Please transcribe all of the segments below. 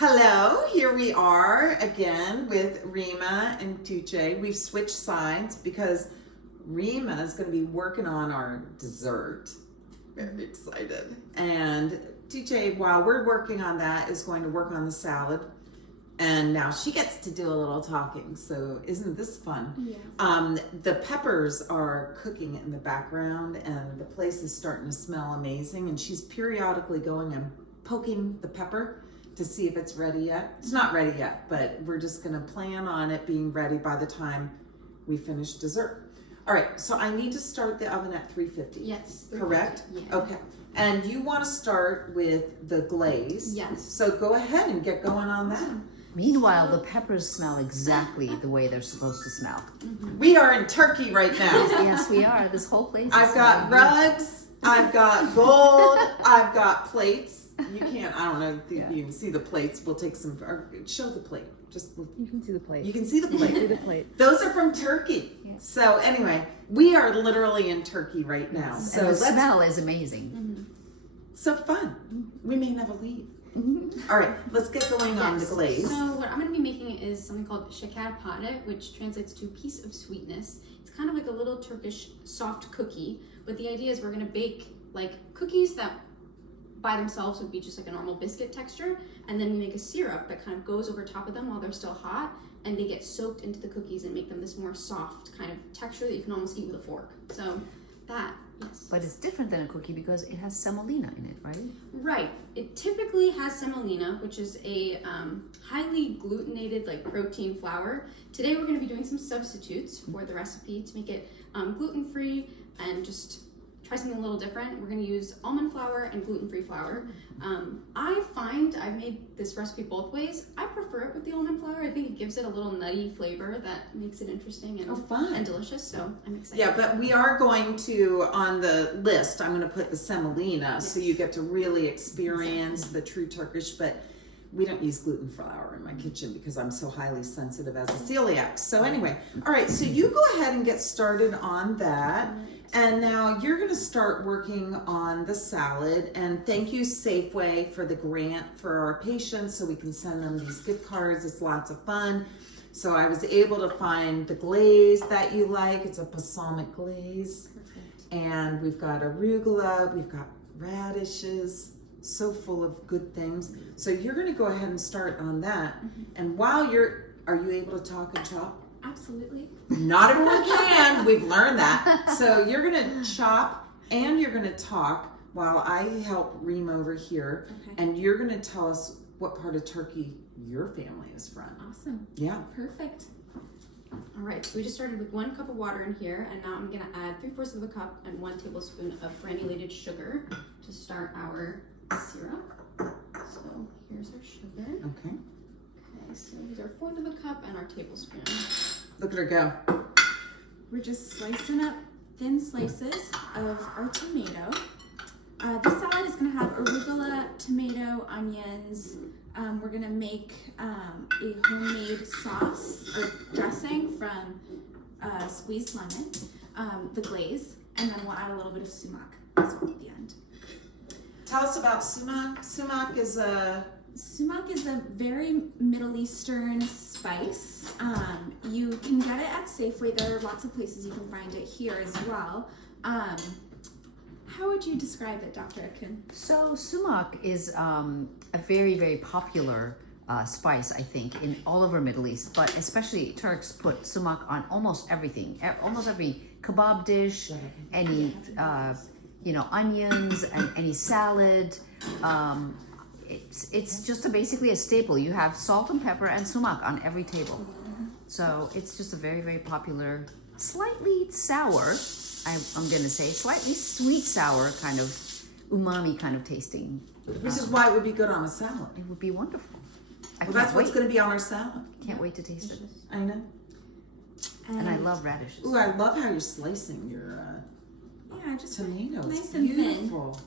Hello, here we are again with Rima and Tugce. We've switched sides because Rima is going to be working on our dessert. Very excited. And Tugce, while we're working on that, is going to work on the salad. And now she gets to do a little talking. So isn't this fun? Yes. The peppers are cooking in the background and the place is starting to smell amazing. And she's periodically going and poking the pepper to see if it's ready yet. It's not ready yet, but we're just gonna plan on it being ready by the time we finish dessert. All right, so I need to start the oven at 350. Yes. Correct? Yeah. Okay. And you want to start with the glaze. Yes. So go ahead and get going on that. Meanwhile, the peppers smell exactly the way they're supposed to smell. We are in Turkey right now. Yes, we are. This whole place is I've got smelling rugs, I've got gold, I've got plates. You can't, I don't know if you can see the plates. We'll take some, or show the plate. Just You can see the plate. You can see the plate. See the plate. Those are from Turkey. Yeah. So anyway, we are literally in Turkey right now. good. So And the let's, smell is amazing. so fun. We may never leave. All right, let's get going on the glaze. So what I'm going to be making is something called Sekerpare, which translates to piece of sweetness. It's kind of like a little Turkish soft cookie, but the idea is we're going to bake like cookies that by themselves would be just like a normal biscuit texture, and then we make a syrup that kind of goes over top of them while they're still hot, and they get soaked into the cookies and make them this more soft kind of texture that you can almost eat with a fork. So that, yes. But it's different than a cookie because it has semolina in it, right? Right. It typically has semolina, which is a highly glutenated like protein flour. Today we're going to be doing some substitutes for the recipe to make it gluten-free and just try something a little different. We're going to use almond flour and gluten-free flour. I find I've made this recipe both ways. I prefer it with the almond flour. I think it gives it a little nutty flavor that makes it interesting and, fun. and delicious. So I'm excited. Yeah, but we are going to, on the list, I'm going to put the semolina so you get to really experience the true Turkish, but we don't use gluten flour in my kitchen because I'm so highly sensitive as a celiac. So anyway, all right, so you go ahead and get started on that. And now you're going to start working on the salad. And thank you, Safeway, for the grant for our patients so we can send them these gift cards. It's lots of fun. So I was able to find the glaze that you like. It's a balsamic glaze. Perfect. And we've got arugula, we've got radishes, so full of good things. So you're going to go ahead and start on that. And while are you able to talk and chop? Absolutely. Not everyone can. We've learned that. So you're going to chop and you're going to talk while I help Rima over here. Okay. And you're going to tell us what part of Turkey your family is from. Awesome. Yeah. Perfect. All right, so we just started with 1 cup of water in here, and now I'm going to add 3/4 of a cup and 1 tablespoon of granulated sugar to start our syrup. So here's our sugar. Okay. Okay, so these are 1/4 of a cup and our tablespoon. Look at her go. We're just slicing up thin slices of our tomato. This salad is going to have arugula, tomato, onions. We're going to make a homemade sauce or dressing from squeezed lemon, the glaze, and then we'll add a little bit of sumac as well at the end. Tell us about sumac. Sumac is a very Middle Eastern spice. You can get it at Safeway. There are lots of places you can find it here as well. How would you describe it, Dr. Akin? So sumac is a very, very popular spice, I think, in all over Middle East, but especially Turks put sumac on almost everything, almost every kebab dish, any, onions, and any salad. It's just basically a staple. You have salt and pepper and sumac on every table. So it's just a very, very popular, slightly sour, I'm going to say, slightly sweet sour kind of umami kind of tasting. This is why it would be good on a salad. It would be wonderful. Well, that's what's going to be on our salad. Can't wait to taste it. I know. And I love radishes. Ooh, I love how you're slicing your Yeah, just tomatoes. nice and thin. Beautiful.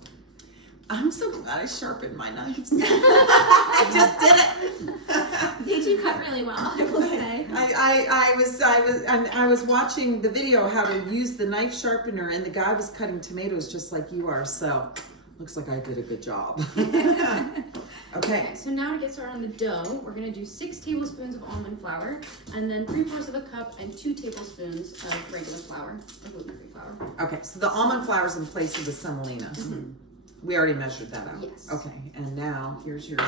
I'm so glad I sharpened my knives. I just did it. They do cut really well, I will say. I was watching the video how to use the knife sharpener, and the guy was cutting tomatoes just like you are. So looks like I did a good job. Okay. So now to get started on the dough, we're gonna do 6 tablespoons of almond flour, and then 3/4 of a cup and 2 tablespoons of regular flour, or gluten-free flour. Okay, so the almond flour is in place of the semolina. We already measured that out. Yes. Okay, and now here's your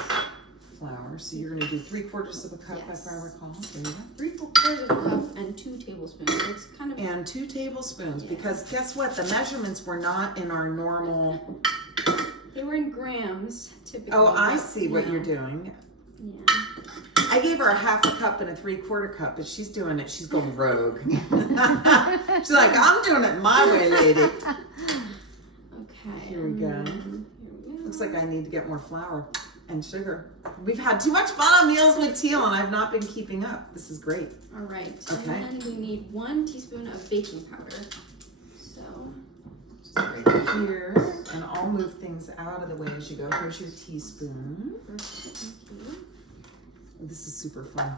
flour. So you're gonna do 3/4 of a cup, Yes. if I recall. There you go. 3/4 of a cup and 2 tablespoons. So it's kind of And 2 tablespoons, Yeah. because guess what? The measurements were not in our normal. they were in grams typically. Oh, I but, see what you you're know, doing. Yeah. I gave her a 1/2 cup and a 3/4 cup, but she's doing it. She's going rogue. She's like, I'm doing it my way, lady. Okay. Here we go. Here we go. Looks like I need to get more flour and sugar. We've had too much fun on Meals with Teal, and I've not been keeping up. This is great. All right. Okay. And then we need 1 teaspoon of baking powder. So Right here, and I'll move things out of the way as you go. Here's your teaspoon. perfect. Thank you. This is super fun.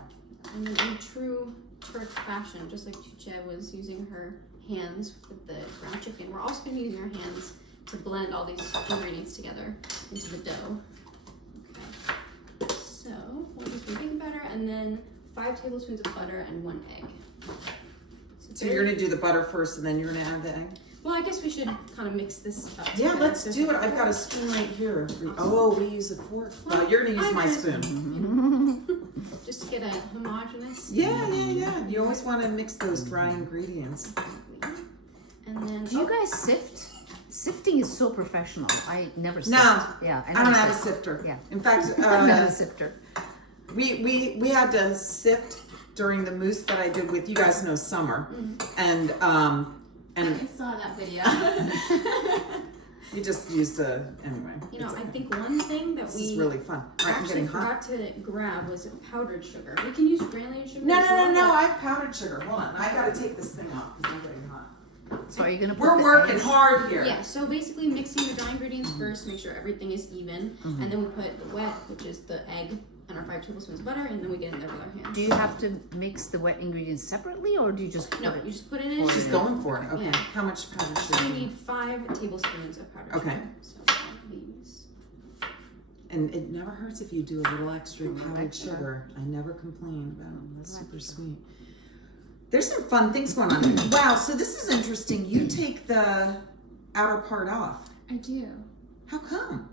And then in true Turk fashion, just like Tugce was using her hands with the ground chicken, we're also going to be using our hands to blend all these ingredients together into the dough. Okay. So 1 teaspoon baking powder, and then 5 tablespoons of butter and 1 egg. So you're gonna do the butter first, and then you're gonna add the egg? Well, I guess we should kind of mix this up. Yeah, together. let's So do it. I've got a spoon right here. Oh, we use a fork. Well, you're gonna use my spoon. Just to get a homogeneous. Yeah. You always want to mix those dry ingredients. And then Do you guys sift? Sifting is so professional. I never sift. No, Yeah, I don't have a sift. sifter. Yeah. In fact, I'm not a sifter. we had to sift during the mousse that I did with, you guys know, Summer, and I saw that video. we just used anyway. You know, it's I okay. think one thing that This we is really fun. All right, I'm actually getting hot. forgot to grab was powdered sugar. We can use granulated sugar. No, as well, but- I have powdered sugar. Hold on, I gotta take this thing off because I'm getting hot. So are you gonna put We're the working eggs? hard here. Yeah, so basically mixing the dry ingredients first, make sure everything is even, and then we put the wet, which is the egg, and our 5 tablespoons of butter, and then we get in there with our hands. Do you have to mix the wet ingredients separately, or do you just put No, it? you just put it in. She's going for it. Okay. Yeah. How much powdered So sugar? you need 5 tablespoons of powdered Okay. sugar. So one of these. And it never hurts if you do a little extra powdered extra. sugar. I never complain about them. That's super sweet. There's some fun things going on here. Wow, so this is interesting. You take the outer part off. I do. How come?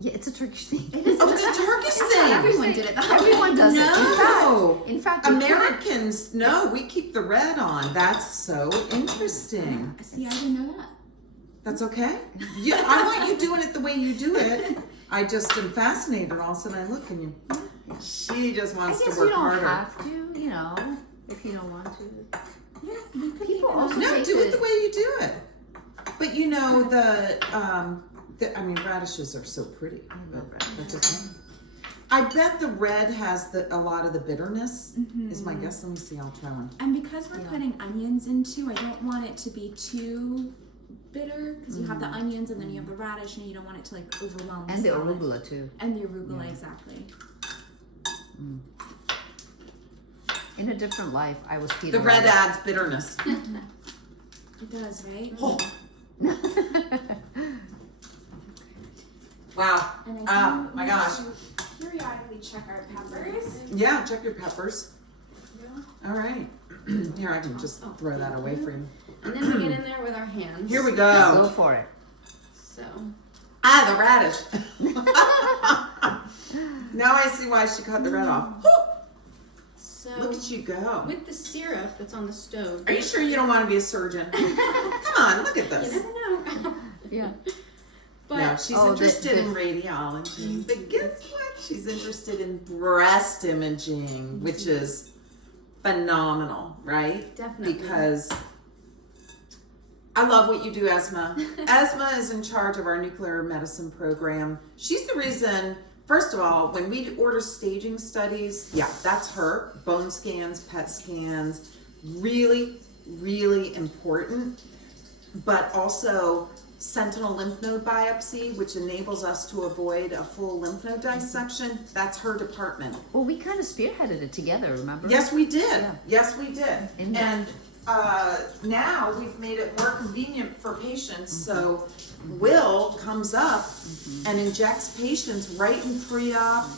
Yeah, it's a Turkish thing. Oh, it's a Turkish thing. Everyone did it. Everyone does it. No. In fact, you can't- Americans, no, we keep the red on. That's so interesting. See, I didn't know that. That's okay. Yeah, I want you doing it the way you do it. I just am fascinated. All of a sudden I look and you, she just I wants guess to you work don't harder. have to, you know, if you don't want to. Yeah, you could People make also No, take do it the way you do it. But you know I mean, radishes are so pretty. But that's okay. I bet the red has a lot of the bitterness. Is my guess. Let me see. I'll try one. And because we're putting onions into, I don't want it to be too bitter because you have the onions and then you have the radish and you don't want it to like overwhelm And the salad. arugula too. And the arugula, exactly. In a different life, I was The feeling red adds bitterness. It does, right? Oh, wow. And I think my we gosh. should periodically check our peppers. Yeah, check your peppers. All right. Here, I can just throw that away for you. And then we get in there with our hands. Here we Go go. for it. So, The radish. Now I see why she cut the red off. so Look at you go. with the syrup that's on the stove. Are you sure you don't want to be a surgeon? Come on, look at You this. never know. Yeah. But No, she's Oh, interested the- in radiology. But guess what? She's interested in breast imaging, which is phenomenal, right? Definitely. Because I love what you do, Esma. Esma is in charge of our nuclear medicine program. She's the reason, first of all, when we order staging studies, yeah, that's her. Bone scans, PET scans, really, really important. But also sentinel lymph node biopsy, which enables us to avoid a full lymph node dissection. That's her department. Well, we kind of spearheaded it together, remember? Yes, we did. Yeah. Yes, we did. And- And now we've made it more convenient for patients. So Will comes up and injects patients right in pre-op.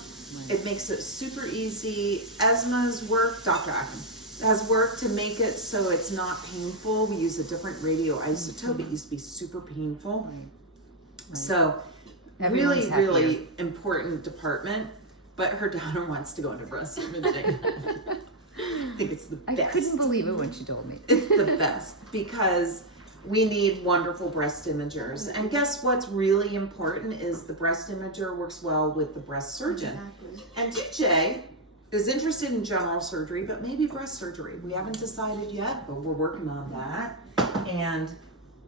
It makes it super easy. Esma's work, Dr. Akin, has worked to make it so it's not painful. We use a different radioisotope. It used to be super painful. So Everyone's really, really important department. But her daughter wants to go into breast imaging. I think it's the best. I couldn't believe it when she told me. It's the best because we need wonderful breast imagers. And guess what's really important is the breast imager works well with the breast surgeon. Exactly. And DJ is interested in general surgery, but maybe breast surgery. We haven't decided yet, but we're working on that. And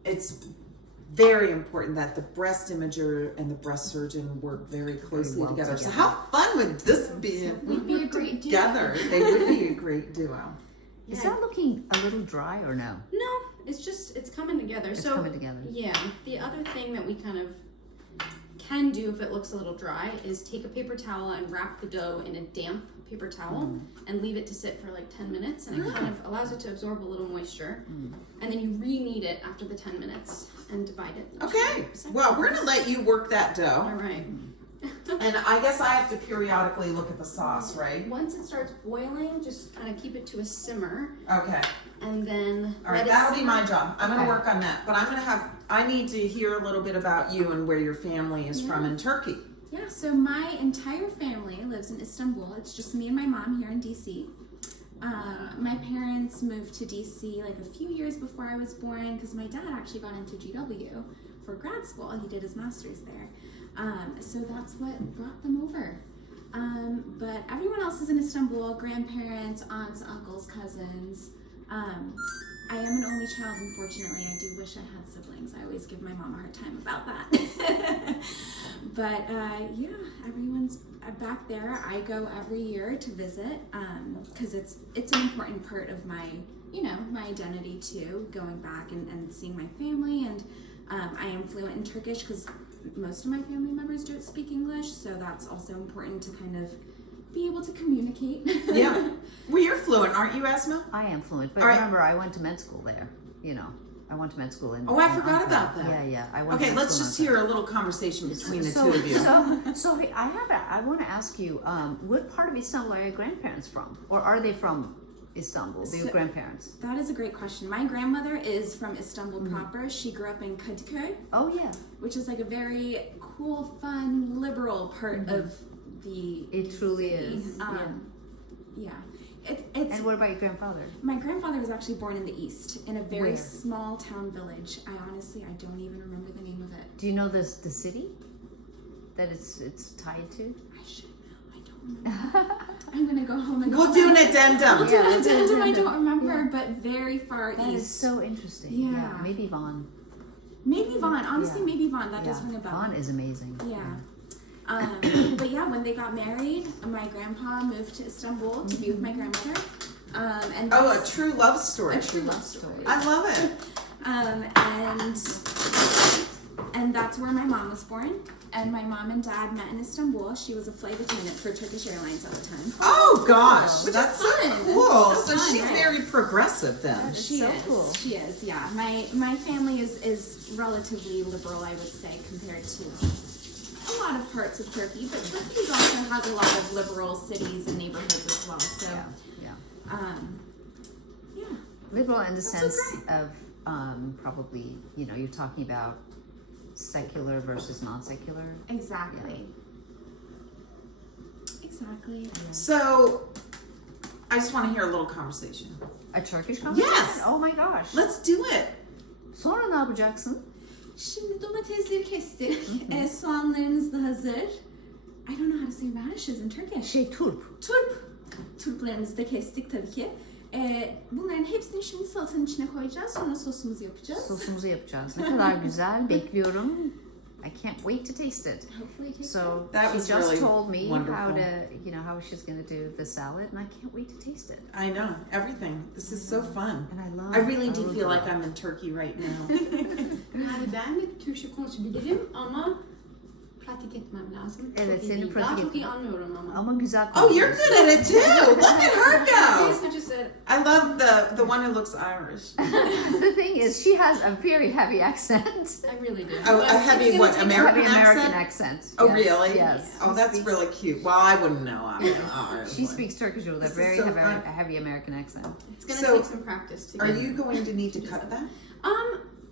it's very important that the breast imager and the breast surgeon work very closely well together. So together. how fun would this be if we We'd be a worked great duo. together? They would be a great duo. Is that looking a little dry or no? No, it's coming together. It's so coming together. yeah, the other thing that we kind of can do if it looks a little dry is take a paper towel and wrap the dough in a damp paper towel and leave it to sit for like 10 minutes, and it kind of allows it to absorb a little moisture, and then you re-knead it after the 10 minutes and divide it. Okay, well, we're gonna let you work that All dough. right. And I guess I have to periodically look at the sauce, right? Once it starts boiling, just kind of keep it to a simmer, Okay, and then all right, let it that'll be simmer. my job. I'm gonna Okay. work on that, but I need to hear a little bit about you and where your family is from in Turkey. Yeah, so my entire family lives in Istanbul. It's just me and my mom here in DC. My parents moved to DC like a few years before I was born because my dad actually got into GW for grad school. He did his master's there. So that's what brought them over. But everyone else is in Istanbul, grandparents, aunts, uncles, cousins. I am an only child, unfortunately. I do wish I had siblings. I always give my mom a hard time about that. But yeah, everyone's back there. I go every year to visit because it's an important part of my, my identity too, going back and seeing my family. And I am fluent in Turkish because most of my family members don't speak English, so that's also important to kind of be able to communicate. Yeah. Well, you're fluent, aren't you, Esma? I am fluent, but All right. remember, I went to med school there. I went to med school in. Oh, I in forgot Ankara. about that. Yeah. I went Okay, to med let's school in just Ankara. hear a little conversation between the So, two of you. so hey, I want to ask you, what part of Istanbul are your grandparents from, or are they from Istanbul? Your grandparents? That is a great question. My grandmother is from Istanbul proper. She grew up in Kadıköy, Oh yeah, which is like a very cool, fun, liberal part of the it truly city. is. Yeah. It's And what about your grandfather? my grandfather was actually born in the East in a very Where? small town village. I don't even remember the name of it. Do you know the city that it's tied to? I should know. I don't remember. I'm gonna go home and We'll do an addendum. We'll do an Yeah, we'll do an addendum. I addendum. don't remember, but very far That is east. so interesting. Yeah. Maybe Vaughn. Maybe Vaughn. Honestly, Yeah. maybe Vaughn. That does ring a bell. Vaughn is amazing. Yeah. But yeah, when they got married, my grandpa moved to Istanbul to be with my grandmother. And Oh, a that's true love story. a true love story. I love it. And that's where my mom was born. And my mom and dad met in Istanbul. She was a flight attendant for Turkish Airlines at the time. Oh gosh, Which is that's so fun. cool. So So fun, she's right? very progressive then. She so is. cool. She is. Yeah. My family is relatively liberal, I would say, compared to a lot of parts of Turkey. But Turkey also has a lot of liberal cities and neighborhoods as well. So, Yeah. yeah. Liberal in the so sense of probably, you're talking about secular versus non-secular. Exactly. Exactly. So I just want to hear a little conversation. A Turkish conversation? Yes. Oh my gosh. Let's do it. Sonra ne yapacaksın? Şimdi domatesleri kestik. Soğanlarımız da hazır. I don't know how to say radishes in Turkish. Turp. Turplarımızı da kestik tabii ki. Bunların hepsini şimdi salatanın içine koyacağız. Sonra sosumuzu yapacağız. Sosumuzu yapacağız. Ne kadar güzel. Bekliyorum. I can't wait to taste it. Hopefully it tastes So That she was just really told me how wonderful. to, how she's going to do the salad, and I can't wait to taste it. I know everything. This is so fun. And I love. I really do feel arugula. like I'm in Turkey right now. Yani ben de Türkçe konuşabilirim ama pratik etmem lazım. Evet, Çok iyi senin değil. pratik Daha çok iyi etmen- anlıyorum ama. Ama güzel Oh, you're good at it too. Look at her go. Please, just said, I love the one who looks Irish. The thing is, she has a very heavy accent. I really do. Oh, But a heavy it's what, gonna take American Heavy American accent? accent. Oh, Yes. really? Yes. Oh, She that's speaks- really cute. Well, I wouldn't know. I mean, She speaks Turkish with a This is very so heavy, fun. heavy American accent. It's gonna So, take some practice to Are get. you going to need to cut that?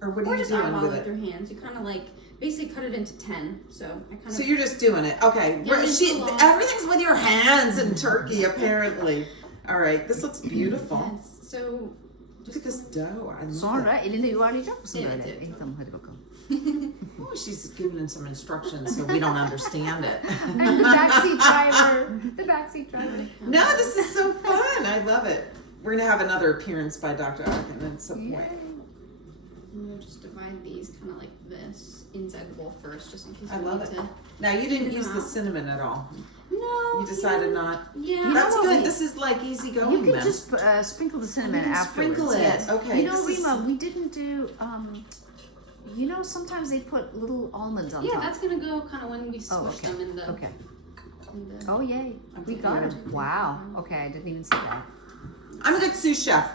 Or what Or are you just doing eyeball with with your it? hands. You kind of like basically cut it into 10. So I kind So of. you're just doing it. Okay. Yeah, it's She, so long. everything's with your hands in Turkey, apparently. All right. This looks beautiful. Yes. So. Look at this dough. I love Sonra elinde yuvarlayacak mısın Evet, böyle? evet. İyi, tamam, hadi bakalım. it. Oh, she's giving some instructions so we don't understand it. I'm the backseat driver. The backseat driver. No, this is so fun. I love it. We're going to have another appearance by Dr. Arkin at some point. I'm gonna just divide these kind of like this inside the bowl first, just in case. I we love need it. to. Now, you didn't Figure use the out. cinnamon at all. No. You decided not. Yeah. That's what good. we- This is like easy You going can then. just sprinkle the cinnamon You can afterwards. sprinkle it. Yes. Okay, You know, this is- Rima, we didn't do. You know, sometimes they put little almonds on Yeah, top. that's gonna go kind of when we squish Oh, okay. them in the. Okay. In the Oh yay! We got it. Wow. Okay, I didn't even see that. I'm a good sous chef.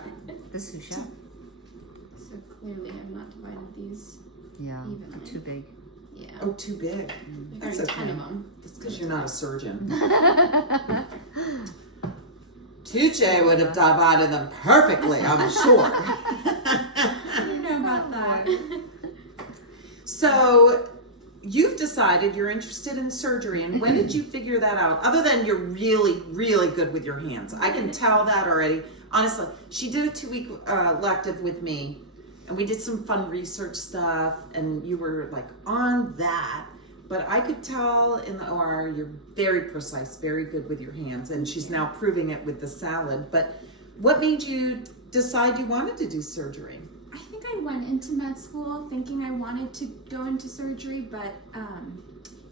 The sous chef. So clearly, I've not divided these. Yeah, Evenly. too big. Yeah. Oh, too big. There's That's 10 okay. of them. That's because you're not a surgeon. Tugce would have divided them perfectly, I'm sure. I don't know about that. So, you've decided you're interested in surgery, and when did you figure that out? Other than you're really, really good with your hands. I can tell that already. Honestly, she did a 2-week elective with me, and we did some fun research stuff, and you were like on that. But I could tell in the OR you're very precise, very good with your hands, and she's now proving it with the salad. But what made you decide you wanted to do surgery? I think I went into med school thinking I wanted to go into surgery, but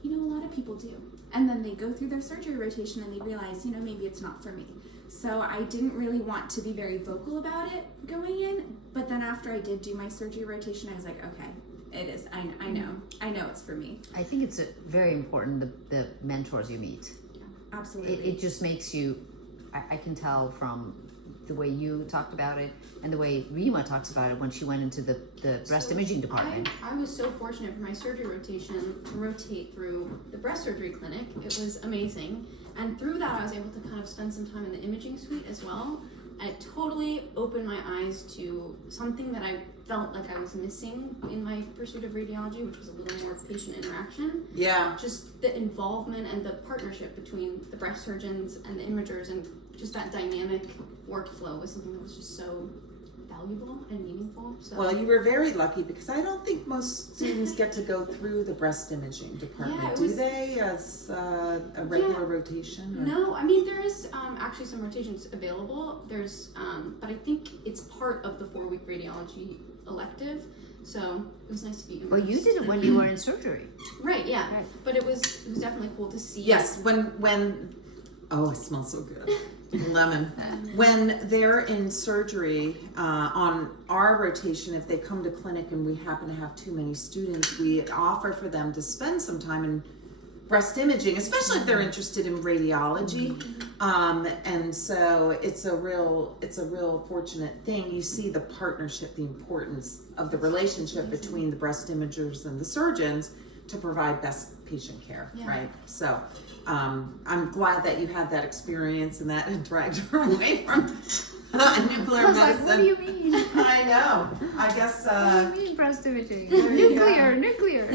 you know, a lot of people do. And then they go through their surgery rotation and they realize, you know, maybe it's not for me. So I didn't really want to be very vocal about it going in. But then after I did do my surgery rotation, I was like, okay, it is. I know it's for me. I think it's very important the mentors you meet. Absolutely. It just makes you. I can tell from the way you talked about it and the way Rima talks about it when she went into the breast imaging department. I was so fortunate for my surgery rotation to rotate through the breast surgery clinic. It was amazing. And through that, I was able to kind of spend some time in the imaging suite as well. And it totally opened my eyes to something that I felt like I was missing in my pursuit of radiology, which was a little more patient interaction. Yeah. Just the involvement and the partnership between the breast surgeons and the imagers, and just that dynamic workflow was something that was just so valuable and meaningful. So. Well, you were very lucky because I don't think most students get to go through the breast imaging department, Yeah, it do was- they, as a regular rotation? Or? No, I mean there is actually some rotations available. There's, but I think it's part of the 4-week radiology elective. So it was nice to be. Well, you did it when you were in surgery. Right, yeah. Right. But it was definitely cool to see. Yes, when oh, it smells so good. Lemon. When they're in surgery, on our rotation, if they come to clinic and we happen to have too many students, we offer for them to spend some time in breast imaging, especially if they're interested in radiology. And so it's a real fortunate thing. You see the partnership, the importance of the relationship between the breast imagers and the surgeons to provide best patient care, Yeah. right? So I'm glad that you had that experience and that dragged her away from nuclear I was medicine. like, what do you mean? I know. I guess. What do you mean breast imaging? There you Nuclear.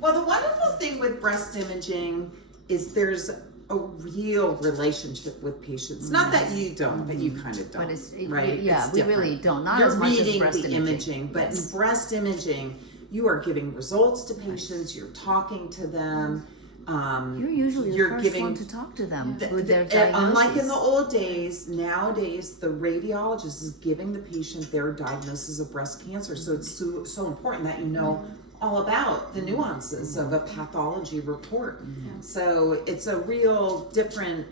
Well, the wonderful thing with breast imaging is there's a real relationship with patients. Not that you don't, but you kind of don't. But it's right. Yeah, It's we different. really don't. Not You're as much as reading breast the imaging, but Yes. in breast imaging, you are giving results to patients. You're talking to them. You're usually the you're first giving one to talk to them The- with their the- diagnosis. unlike in the old days, nowadays the radiologist is giving the patient their diagnosis of breast cancer. So it's so important that you know all about the nuances of a pathology report. So it's a real different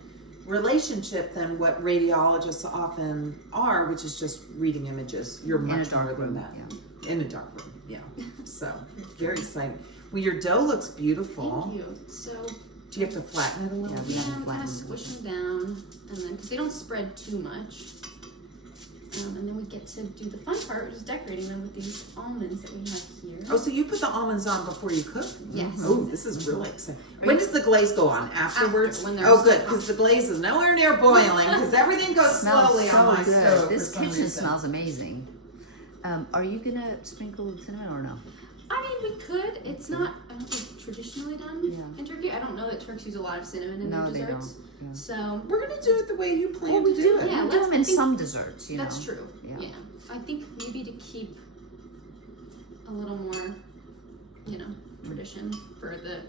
relationship than what radiologists often are, which is just reading images. You're In a much dark more than room, that. yeah. In a dark room, yeah. So very exciting. Well, your dough looks beautiful. Thank you. So Do you have to flatten it a little Yeah, bit? we have to kind flatten of it. squish them down, and then because they don't spread too much. And then we get to do the fun part, which is decorating them with these almonds that we have here. Oh, so you put the almonds on before you cook? Yes. Oh, this is really exciting. When does the glaze go on? Afterwards? After, when they're Oh, good, hot. because the glaze is nowhere near boiling, because everything goes Smells slowly so on my good. stove. This for some kitchen reason. smells amazing. Are you gonna sprinkle cinnamon or no? I mean, we could. It's not, I don't think, traditionally done Yeah. in Turkey. I don't know that Turks use a lot of cinnamon in No, their they desserts. don't. Yeah. So We're gonna do it the way you plan Well, we to do it. it. Yeah, we do let's- them I in think some desserts, you know. that's true. Yeah. Yeah. I think maybe to keep a little more, tradition for the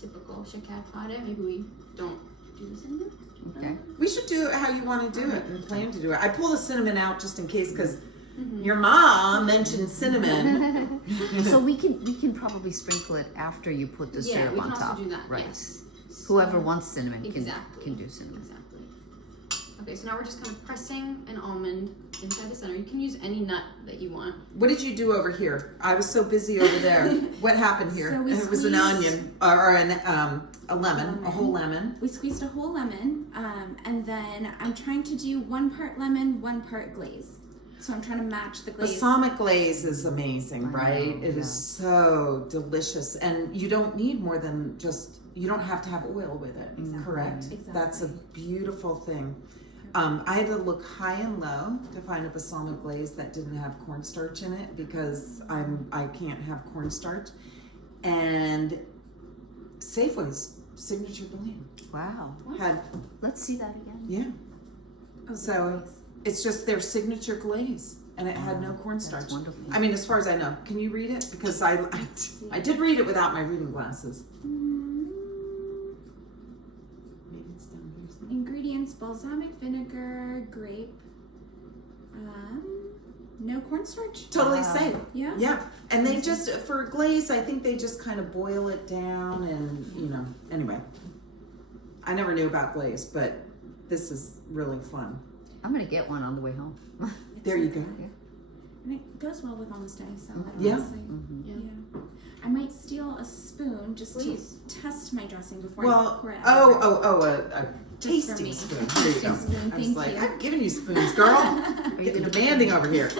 typical Sekerpare, maybe we don't do the cinnamon. Okay. We should do it how you want to do it and plan to do it. I pull the cinnamon out just in case, because Mhm. your mom mentioned cinnamon. So we can probably sprinkle it after you put the Yeah, syrup we on can also top. do that, Right. yes. Whoever So- wants cinnamon Exactly. can do cinnamon. Exactly. Okay, so now we're just kind of pressing an almond inside the center. You can use any nut that you want. What did you do over here? I was so busy over there. What happened here? So we It was an squeezed- onion or a lemon, a whole lemon. We squeezed a whole lemon, and then I'm trying to do 1 part lemon, 1 part glaze. So I'm trying to match the glaze. Balsamic glaze is amazing, I know, right? It is yeah. so delicious, and you don't need more than you don't have to have oil with it, Exactly. correct? Exactly. That's a beautiful thing. I had to look high and low to find a balsamic glaze that didn't have cornstarch in it, because I can't have cornstarch. And Safeway's signature blend Wow. had, Let's see that again. yeah, Oh, so glaze. it's just their signature glaze, and it had no Wow, cornstarch. That's wonderful. I mean, as far as I know. Can you read it? Because I did read it without my reading glasses. Maybe it's down here somewhere. Ingredients: balsamic vinegar, grape, no cornstarch. Totally Wow. safe. Yeah. Yeah. And they just, for glaze, I think they just kind of boil it down and, anyway. I never knew about glaze, but this is really fun. I'm gonna get one on the way home. There you go. And it goes well with almost any salad. Yeah. Honestly. Mhm. Yeah. I might steal a spoon just Please. to test my dressing before I Well, pour it out. a Just for tasting me. spoon. There you go. Tasting spoon, I was thank like, you. I've given you spoons, girl. Are you Getting gonna demanding over here.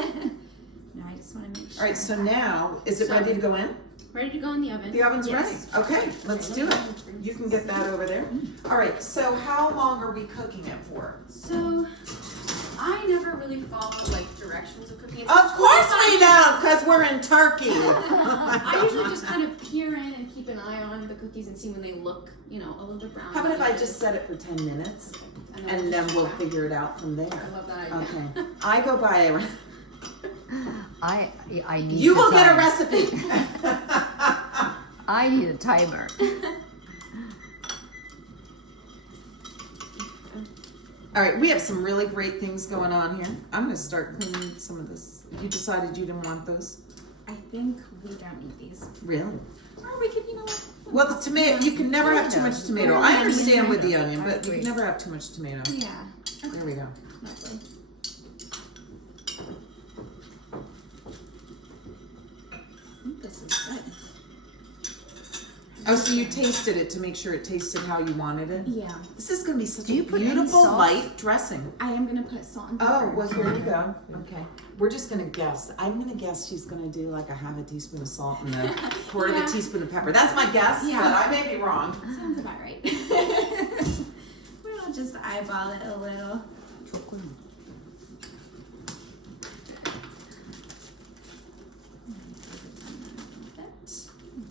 No, I just want to make sure. All right, so now, is it So- ready to go in? Ready to go in the oven. The oven's Yes. ready. Okay, let's do it. You can get that over there. Mm. All right, so how long are we cooking it for? So, I never really follow directions of cooking. It's Of course we don't, because we're in Turkey. I usually just kind of peer in and keep an eye on the cookies and see when they look, a little bit brown. How about if I just set it for 10 minutes and then we'll figure it out from I there? love that idea. Okay. I go by I need. You the will get a time. recipe. I need a timer. All right, we have some really great things going on here. I'm going to start cleaning some of this. You decided you didn't want those? I think we don't need these. Really? Or we could, what? Well, the tomato, you can never have too much tomato. I understand with the onion, I but you agree. can never have too much tomato. Yeah. There we go. Lovely. I think this is good. Oh, so you tasted it to make sure it tasted how you wanted it? Yeah. This is going to be such Do a you put any beautiful salt? light dressing. I am going to put salt and pepper. Oh, well, here you go. Okay. We're just going to guess. I'm going to guess she's going to do like a half a teaspoon of salt and a quarter of Yeah. a teaspoon of pepper. That's my guess, Yeah. but I may be wrong. Sounds about right. We'll just eyeball it a little.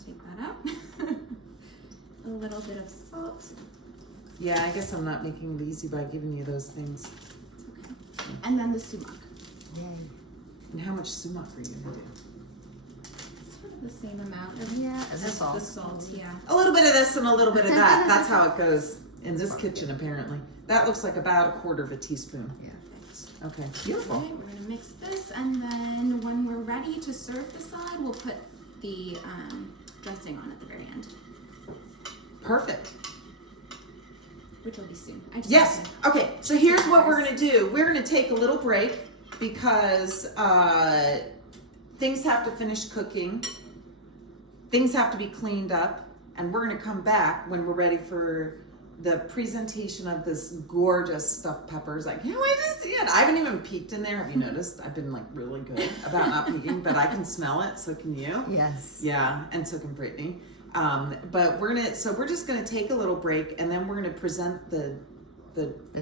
Take that out. A little bit of salt. Yeah, I guess I'm not making it easy by giving you those things. It's okay. And then the sumac. Yay. And how much sumac are you going to do? Sort of the same amount of Yeah, as a the salt. salt, yeah. A little bit of this and a little bit of that. That's how it goes in this kitchen, apparently. That looks like about a quarter of a teaspoon. Yeah. Okay, beautiful. Okay, we're gonna mix this, and then when we're ready to serve the salad, we'll put the dressing on at the very end, Perfect. which will be soon. I just Yes. have to- Okay, so here's what we're going to do. We're going to take a little break because things have to finish cooking. things have to be cleaned up, and we're gonna come back when we're ready for the presentation of this gorgeous stuffed peppers. I can't wait to see it. I haven't even peeked in there. Have you noticed? I've been like really good about not peeking, but I can smell it. So can you? Yes. Yeah, and so can Brittany. But we're just gonna take a little break, and then we're gonna present the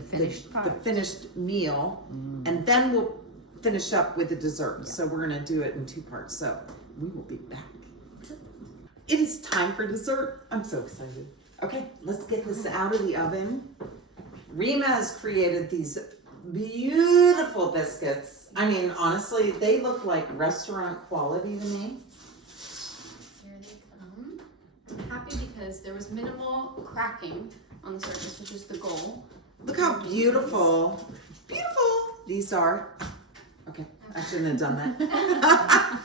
finished the product. finished meal, and then we'll finish up with the dessert. So we're gonna do it in 2 parts. So we will be back. It is time for dessert. I'm so excited. Okay, let's get this out of the oven. Rima has created these beautiful biscuits. I mean, honestly, they look like restaurant quality to me. Here they come. I'm happy because there was minimal cracking on the surface, which is the goal. Look how beautiful these are. Okay, I shouldn't have done that.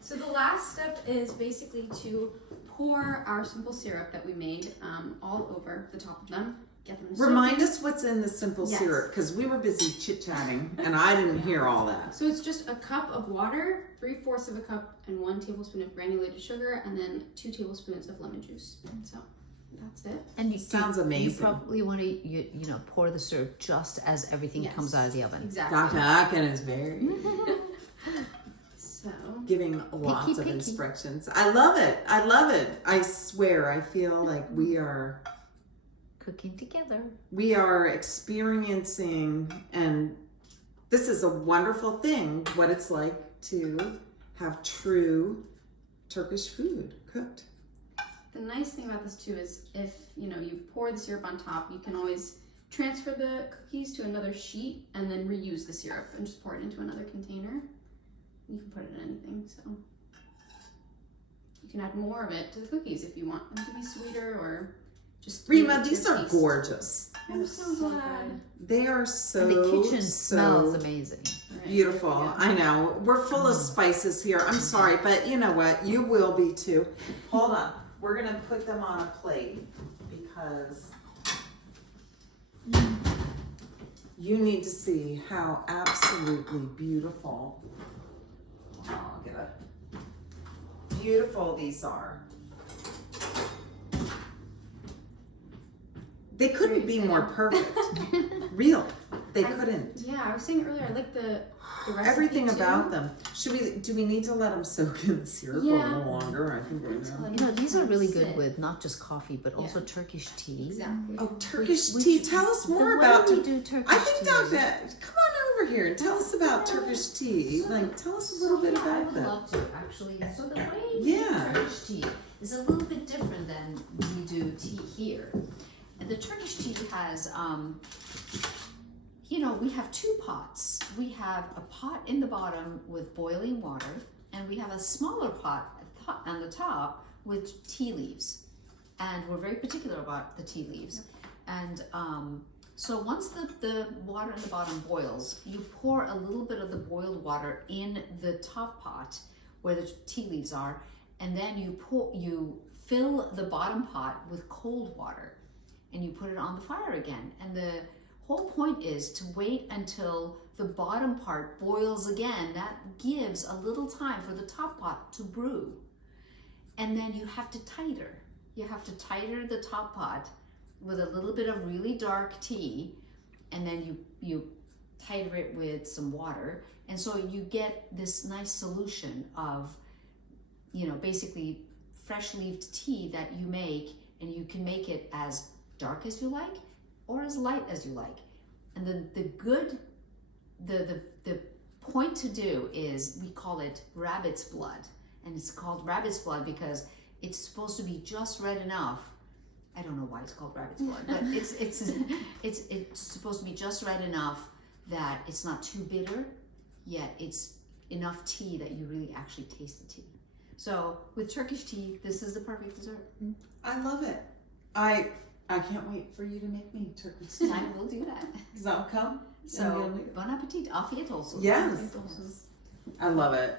So the last step is basically to pour our simple syrup that we made all over the top of them. Get them Remind us what's in the simple Yes. syrup, because we were busy chit-chatting and I didn't hear all that. So it's just a cup of water, 3/4 of a cup, and 1 tablespoon of granulated sugar, and then 2 tablespoons of lemon juice. So that's it. And you Sounds You amazing. probably want to you know pour the syrup just as everything Yes. comes out of the oven. Exactly. Dr. Akin is very So giving lots of picky. instructions. I love it. I love it. I swear, I feel like we are Cooking together. experiencing, and this is a wonderful thing, what it's like to have true Turkish food cooked. the nice thing about this too is if you pour the syrup on top, you can always transfer the cookies to another sheet and then reuse the syrup and just pour it into another container. You can put it in anything, so you can add more of it to the cookies if you want them to be sweeter or just. Rima, maybe to these your are taste. gorgeous. I'm so glad. They are so, And the kitchen so smells amazing. Right, beautiful. there we go. I know. We're full of spices here. I'm sorry, but you know what? You will be too. Hold on. We're going to put them on a plate because you need to see how absolutely beautiful. I'll get it. Beautiful these are. They couldn't be more perfect. Real. They couldn't. Yeah, I was saying earlier, I like the recipe Everything too. about them. Do we need to let them soak in the syrup a Yeah. little longer? I think we're Until gonna. it You know, these are really good sit. with not just coffee, but also Yeah. Turkish tea. Exactly. Oh, Turkish Which- tea. Tell us more the way about. we do Turkish I think tea. Dr. Come on over here and tell us about Turkish tea. Like, tell us a little bit I about would that. love to actually. So the way we Yeah. do Turkish tea is a little bit different than we do tea here. And the Turkish tea has, we have 2 pots. We have a pot in the bottom with boiling water, and we have a smaller pot on the top with tea leaves. And we're very particular about the tea leaves. And so once the water in the bottom boils, you pour a little bit of the boiled water in the top pot where the tea leaves are, and then you fill the bottom pot with cold water, and you put it on the fire again. And the whole point is to wait until the bottom part boils again. That gives a little time for the top pot to brew. And then you have to titer. You have to titer the top pot with a little bit of really dark tea, and then you titer it with some water. And so you get this nice solution of, basically fresh leaved tea that you make, and you can make it as dark as you like or as light as you like. And the point to do is, we call it rabbit's blood. And it's called rabbit's blood because it's supposed to be just red enough. I don't know why it's called rabbit's blood, but it's supposed to be just red enough that it's not too bitter, yet it's enough tea that you really actually taste the tea. So with Turkish tea, this is the perfect dessert. I love it. I can't wait for you to make me Turkish tea. I will do that. Because I'll come. So bon appetit, afiyet olsun. Yes. I love it.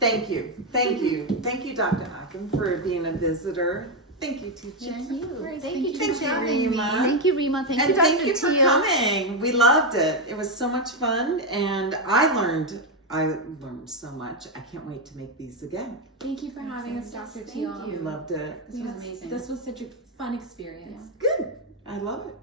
Thank you. Thank you. Thank you, Dr. Akin, for being a visitor. Thank you, teacher. Thank you. Thank you Thank for you, having me. Rima. Thank you, Rima. Thank you, And Dr. thank you for Teal. coming. We loved it. It was so much fun, and I learned I learned so much. I can't wait to make these again. Thank you for having us, Dr. Thank Teal. you. Loved it. This was amazing. This was such a fun experience. Good. I love it.